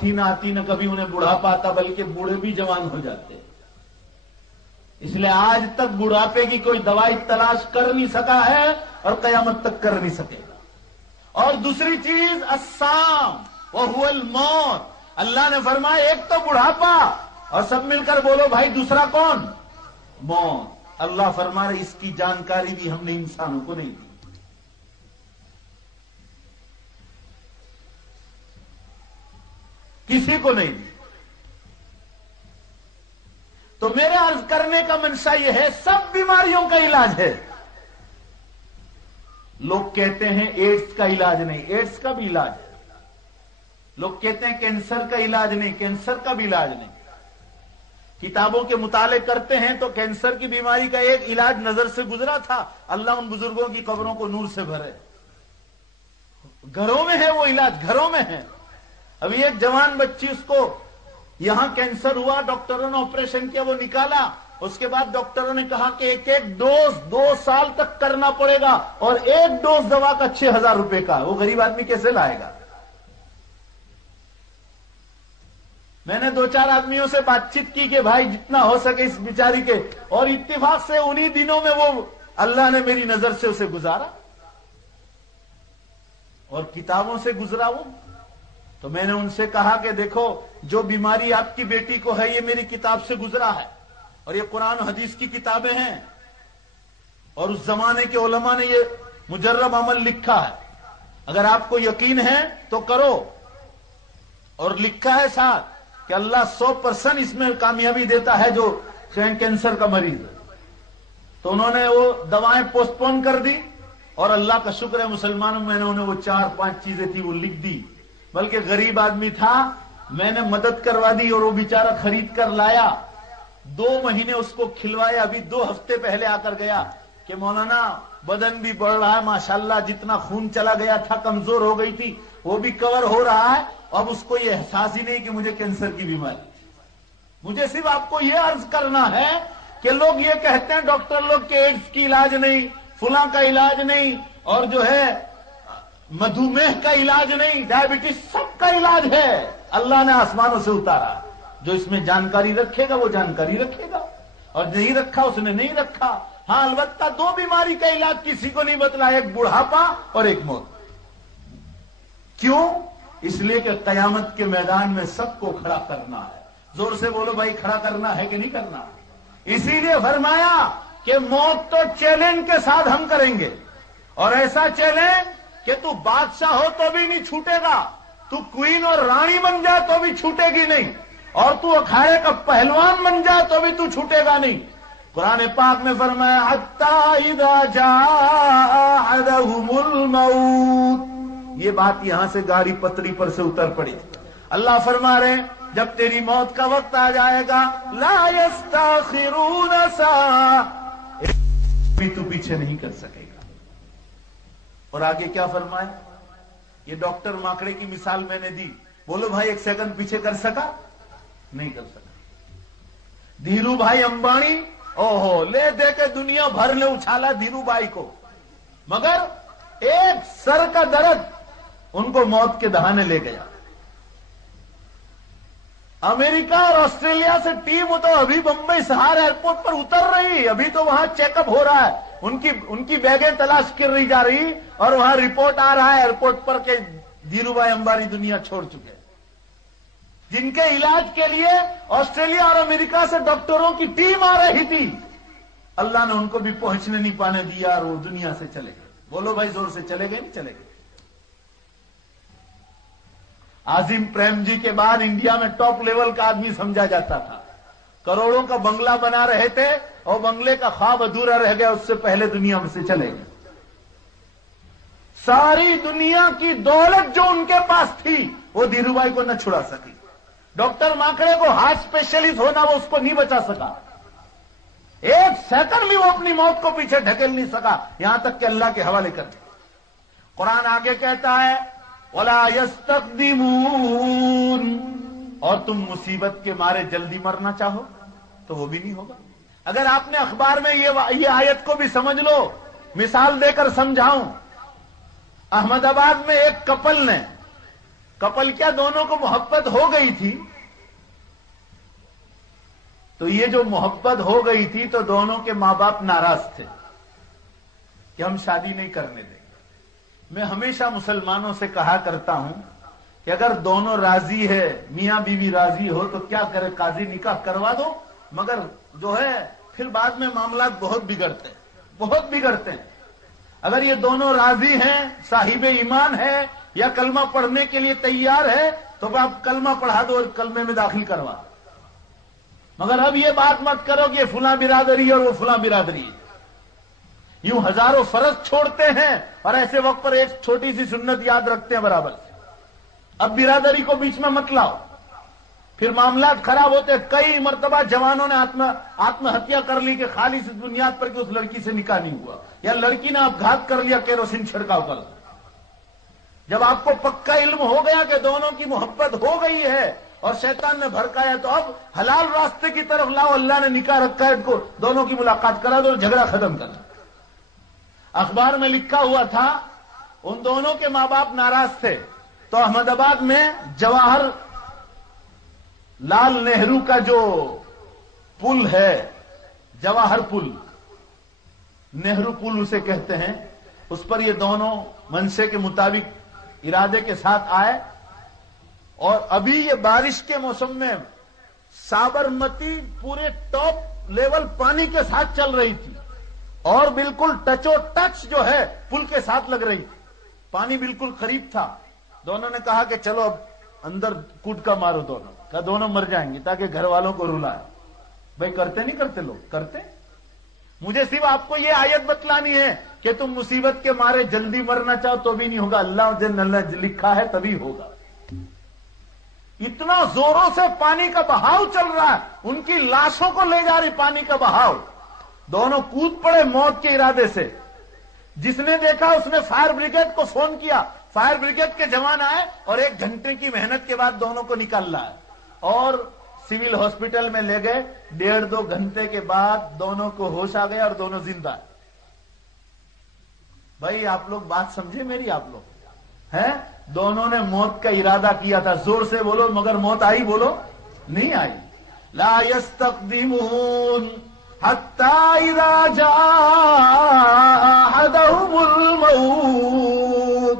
अवस्थी न आती, न कभी उन्हें बुढ़ापा आता, बल्कि बूढ़े भी जवान हो जाते। इसलिए आज तक बुढ़ापे की कोई दवाई तलाश कर नहीं सका है और कयामत तक कर नहीं सकेगा। और दूसरी चीज अस्साम वह हुवल मौत। अल्लाह ने फरमाया एक तो बुढ़ापा और सब मिलकर बोलो भाई दूसरा कौन? मौत। अल्लाह फरमा रहे इसकी जानकारी भी हमने इंसानों को नहीं दी। किसी को नहीं दी। तो मेरे अर्ज करने का मंशा यह है, सब बीमारियों का इलाज है। लोग कहते हैं एड्स का इलाज नहीं, एड्स का भी इलाज है। लोग कहते हैं कैंसर का इलाज नहीं, कैंसर का भी इलाज नहीं। किताबों के मुताले करते हैं तो कैंसर की बीमारी का एक इलाज नजर से गुजरा था। अल्लाह उन बुजुर्गों की कब्रों को नूर से भरे। घरों में है वो इलाज, घरों में है। अभी एक जवान बच्ची, उसको यहां कैंसर हुआ, डॉक्टरों ने ऑपरेशन किया, वो निकाला। उसके बाद डॉक्टरों ने कहा कि एक एक डोज 2 साल तक करना पड़ेगा और एक डोज दवा का 6,000 रुपए का। वो गरीब आदमी कैसे लाएगा? मैंने 2-4 आदमियों से बातचीत की कि भाई जितना हो सके इस बिचारी के, और इत्तेफाक से उन्हीं दिनों में वो अल्लाह ने मेरी नजर से उसे गुजारा और किताबों से गुजरा वो। तो मैंने उनसे कहा कि देखो जो बीमारी आपकी बेटी को है ये मेरी किताब से गुजरा है और ये कुरान और हदीस की किताबें हैं और उस जमाने के उलमा ने ये मुजर्रब अमल लिखा है। अगर आपको यकीन है तो करो। और लिखा है साथ कि अल्लाह 100% इसमें कामयाबी देता है जो कैंसर का मरीज है। तो उन्होंने वो दवाएं पोस्टपोन कर दी और अल्लाह का शुक्र है मुसलमानों में उन्हें वो 4-5 चीजें थी वो लिख दी। बल्कि गरीब आदमी था, मैंने मदद करवा दी और वो बेचारा खरीद कर लाया। 2 महीने उसको खिलवाया। अभी 2 हफ्ते पहले आकर गया कि मौलाना बदन भी बढ़ रहा है माशाल्लाह, जितना खून चला गया था, कमजोर हो गई थी, वो भी कवर हो रहा है। अब उसको ये एहसास ही नहीं कि मुझे कैंसर की बीमारी। मुझे सिर्फ आपको ये अर्ज करना है कि लोग ये कहते हैं डॉक्टर लोग के एड्स की इलाज नहीं, फुला का इलाज नहीं, और जो है मधुमेह का इलाज नहीं, डायबिटीज, सबका इलाज है। अल्लाह ने आसमानों से उतारा। जो इसमें जानकारी रखेगा वो जानकारी रखेगा और नहीं रखा उसने नहीं रखा। हाँ, अलबत्ता 2 बीमारी का इलाज किसी को नहीं बतलाया, एक बुढ़ापा और एक मौत। क्यों? इसलिए कि कयामत के मैदान में सबको खड़ा करना है। जोर से बोलो भाई, खड़ा करना है कि नहीं करना? इसीलिए फरमाया कि मौत तो चैलेंज के साथ हम करेंगे, और ऐसा चैलेंज कि तू बादशाह हो तो भी नहीं छूटेगा, तू क्वीन और रानी बन जाए तो भी छूटेगी नहीं, और तू अखाड़े का पहलवान बन जाए तो भी तू छूटेगा नहीं। कुरान पाक में फरमाया हत्ता इज़ा जाअ अहदहुमुल मौत। ये बात यहां से गाड़ी पटरी पर से उतर पड़ी। अल्लाह फरमा रहे जब तेरी मौत का वक्त आ जाएगा, ला यस्ताखिरून सा, भी तू पीछे नहीं कर सकेगा। और आगे क्या फरमाए? ये डॉक्टर माकड़े की मिसाल मैंने दी। बोलो भाई 1 सेकंड पीछे कर सका? नहीं कर सका। धीरू भाई अंबानी, ओहो, ले दे के दुनिया भर ने उछाला धीरू भाई को, मगर एक सर का दर्द उनको मौत के दहाने ले गया। अमेरिका और ऑस्ट्रेलिया से टीम तो अभी बंबई सहार एयरपोर्ट पर उतर रही, अभी तो वहां चेकअप हो रहा है, उनकी बैगें तलाश कर रही जा रही, और वहां रिपोर्ट आ रहा है एयरपोर्ट पर कि धीरू भाई अंबानी दुनिया छोड़ चुके। जिनके इलाज के लिए ऑस्ट्रेलिया और अमेरिका से डॉक्टरों की टीम आ रही थी, अल्लाह ने उनको भी पहुंचने नहीं पाने दिया और वो दुनिया से चले गए। बोलो भाई जोर से, चले गए नहीं चले गए? आजिम प्रेम जी के बाद इंडिया में टॉप लेवल का आदमी समझा जाता था। करोड़ों का बंगला बना रहे थे और बंगले का ख्वाब अधूरा रह गया, उससे पहले दुनिया में से चले गए। सारी दुनिया की दौलत जो उनके पास थी वो धीरूभाई को न छुड़ा सकी। डॉक्टर माकड़े को हार्ट स्पेशलिस्ट होना, वो उसको नहीं बचा सका। 1 सेकंड भी वो अपनी मौत को पीछे ढकेल नहीं सका, यहां तक कि अल्लाह के हवाले कर दिया। कुरान आगे कहता है वला यस्तक़दिमून, और तुम मुसीबत के मारे जल्दी मरना चाहो तो वो भी नहीं होगा। अगर आपने अखबार में ये आयत को भी समझ लो, मिसाल देकर समझाऊं। अहमदाबाद में एक कपल ने कपल क्या दोनों को मोहब्बत हो गई थी? तो ये जो मोहब्बत हो गई थी तो दोनों के मां बाप नाराज थे कि हम शादी नहीं करने देंगे। मैं हमेशा मुसलमानों से कहा करता हूं कि अगर दोनों राजी है, मियां बीवी राजी हो तो क्या करे, काजी निकाह करवा दो, मगर जो है फिर बाद में मामलात बहुत बिगड़ते हैं। अगर ये दोनों राजी हैं, साहिब ईमान है या कलमा पढ़ने के लिए तैयार है तो आप कलमा पढ़ा दो और कलमे में दाखिल करवा दो। मगर अब ये बात मत करो कि ये फुला बिरादरी है और वो फुला बिरादरी है। यूं हजारों फर्ज छोड़ते हैं और ऐसे वक्त पर एक छोटी सी सुन्नत याद रखते हैं बराबर से। अब बिरादरी को बीच में मत लाओ, फिर मामलात खराब होते। कई मर्तबा जवानों ने आत्महत्या कर ली कि खालिस इस बुनियाद पर कि उस लड़की से निकाह नहीं हुआ, या लड़की ने अपघात कर लिया, केरोसिन छिड़काव कर। जब आपको पक्का इल्म हो गया कि दोनों की मोहब्बत हो गई है और शैतान ने भड़काया, तो अब हलाल रास्ते की तरफ लाओ। अल्लाह ने निकाह रखा है, इनको दोनों की मुलाकात करा दो और झगड़ा खत्म कर दो। अखबार में लिखा हुआ था उन दोनों के मां बाप नाराज थे, तो अहमदाबाद में जवाहर लाल नेहरू का जो पुल है, जवाहर पुल, नेहरू पुल उसे कहते हैं, उस पर ये दोनों मनसे के मुताबिक इरादे के साथ आए। और अभी ये बारिश के मौसम में साबरमती पूरे टॉप लेवल पानी के साथ चल रही थी और बिल्कुल टचो टच जो है पुल के साथ लग रही थी, पानी बिल्कुल करीब था। दोनों ने कहा कि चलो अब अंदर कूद का मारो, दोनों मर जाएंगे ताकि घर वालों को रुलाए। भाई करते नहीं करते लोग, करते। मुझे सिर्फ आपको ये आयत बतलानी है कि तुम मुसीबत के मारे जल्दी मरना चाहो तो भी नहीं होगा, अल्लाह ने लिखा है तभी होगा। इतना जोरों से पानी का बहाव चल रहा है, उनकी लाशों को ले जा रही पानी का बहाव। दोनों कूद पड़े मौत के इरादे से। जिसने देखा उसने फायर ब्रिगेड को फोन किया, फायर ब्रिगेड के जवान आए और 1 घंटे की मेहनत के बाद दोनों को निकाल लाए और सिविल हॉस्पिटल में ले गए। 1.5-2 घंटे के बाद दोनों को होश आ गया और दोनों जिंदा है। भाई आप लोग बात समझे मेरी, आप लोग हैं? दोनों ने मौत का इरादा किया था। जोर से बोलो, मगर मौत आई? बोलो, नहीं आई। ला यस्तक़दिमून हत्ता इज़ा जाअ अहदहुमुल मौत।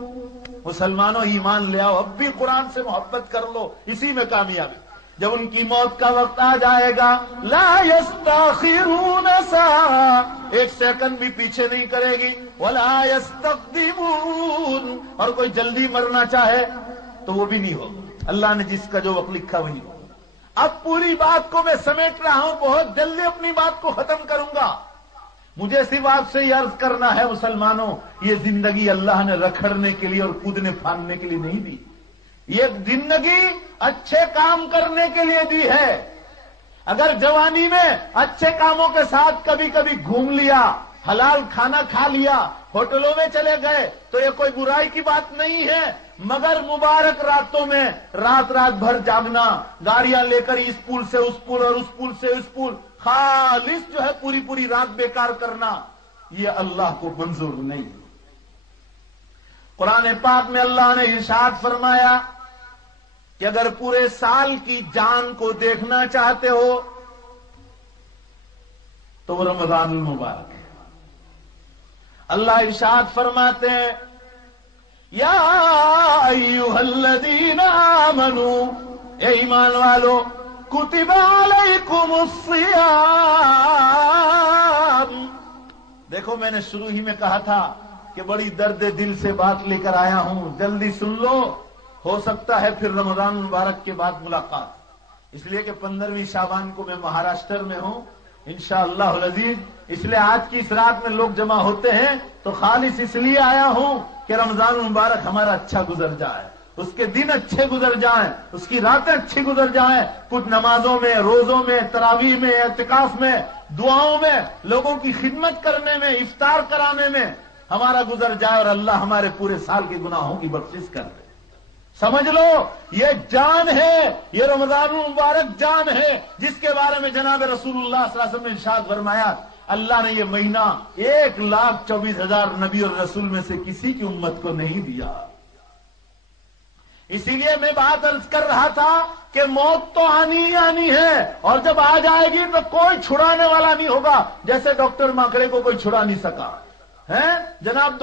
मुसलमानों ईमान ले आओ, अब भी कुरान से मोहब्बत कर लो, इसी में कामयाबी। जब उनकी मौत का वक्त आ जाएगा, ला यस्ताखिरून सा, 1 सेकंड भी पीछे नहीं करेगी। वला यस्तक़दिमून, और कोई जल्दी मरना चाहे तो वो भी नहीं होगा। अल्लाह ने जिसका जो वक्त लिखा वही होगा। अब पूरी बात को मैं समेट रहा हूं, बहुत जल्दी अपनी बात को खत्म करूंगा। मुझे सिर्फ आपसे ये अर्ज करना है मुसलमानों, ये जिंदगी अल्लाह ने रखड़ने के लिए और कूदने फानने के लिए नहीं दी। ये जिंदगी अच्छे काम करने के लिए दी है। अगर जवानी में अच्छे कामों के साथ कभी कभी घूम लिया, हलाल खाना खा लिया, होटलों में चले गए, तो ये कोई बुराई की बात नहीं है। मगर मुबारक रातों में रात भर जागना, गाड़ियां लेकर इस पुल से उस पुल और उस पुल से उस पुल, खालिस जो है पूरी रात बेकार करना, ये अल्लाह को मंजूर नहीं। कुरान पाक में अल्लाह ने इरशाद फरमाया कि अगर पूरे साल की जान को देखना चाहते हो तो वो रमजानुल मुबारक है। अल्लाह इरशाद फरमाते हैं, या अय्युहल्लज़ीना आमनू, ए ईमान वालो, कुतिबा अलैकुमुस सियाम। देखो मैंने शुरू ही में कहा था कि बड़ी दर्द दिल से बात लेकर आया हूं, जल्दी सुन लो, हो सकता है फिर रमजान मुबारक के बाद मुलाकात। इसलिए कि 15वीं शाबान को मैं महाराष्ट्र में हूं इंशाअल्लाह अज़ीज। इसलिए आज की इस रात में लोग जमा होते हैं तो खालिस इसलिए आया हूं कि रमजान मुबारक हमारा अच्छा गुजर जाए, उसके दिन अच्छे गुजर जाएं, उसकी रातें अच्छी गुजर जाएं, कुछ नमाजों में, रोजों में, तरावीह में, एतिकाफ में, दुआओं में, लोगों की खिदमत करने में, इफ्तार कराने में हमारा गुजर जाए और अल्लाह हमारे पूरे साल के गुनाहों की बख्शिश कर दे। समझ लो, ये जान है, ये रमजान मुबारक जान है जिसके बारे में जनाब रसूलुल्लाह सल्लल्लाहु अलैहि वसल्लम ने इरशाद फरमाया, अल्लाह ने ये महीना 1,24,000 नबी और रसूल में से किसी की उम्मत को नहीं दिया। اسی لیے میں بات عرض کر رہا تھا کہ موت تو آنی ہی آنی ہے، اور جب آ جائے گی تو کوئی چھڑانے والا نہیں ہوگا، جیسے ڈاکٹر ماکڑے کو کوئی چھڑا نہیں سکا ہے جناب.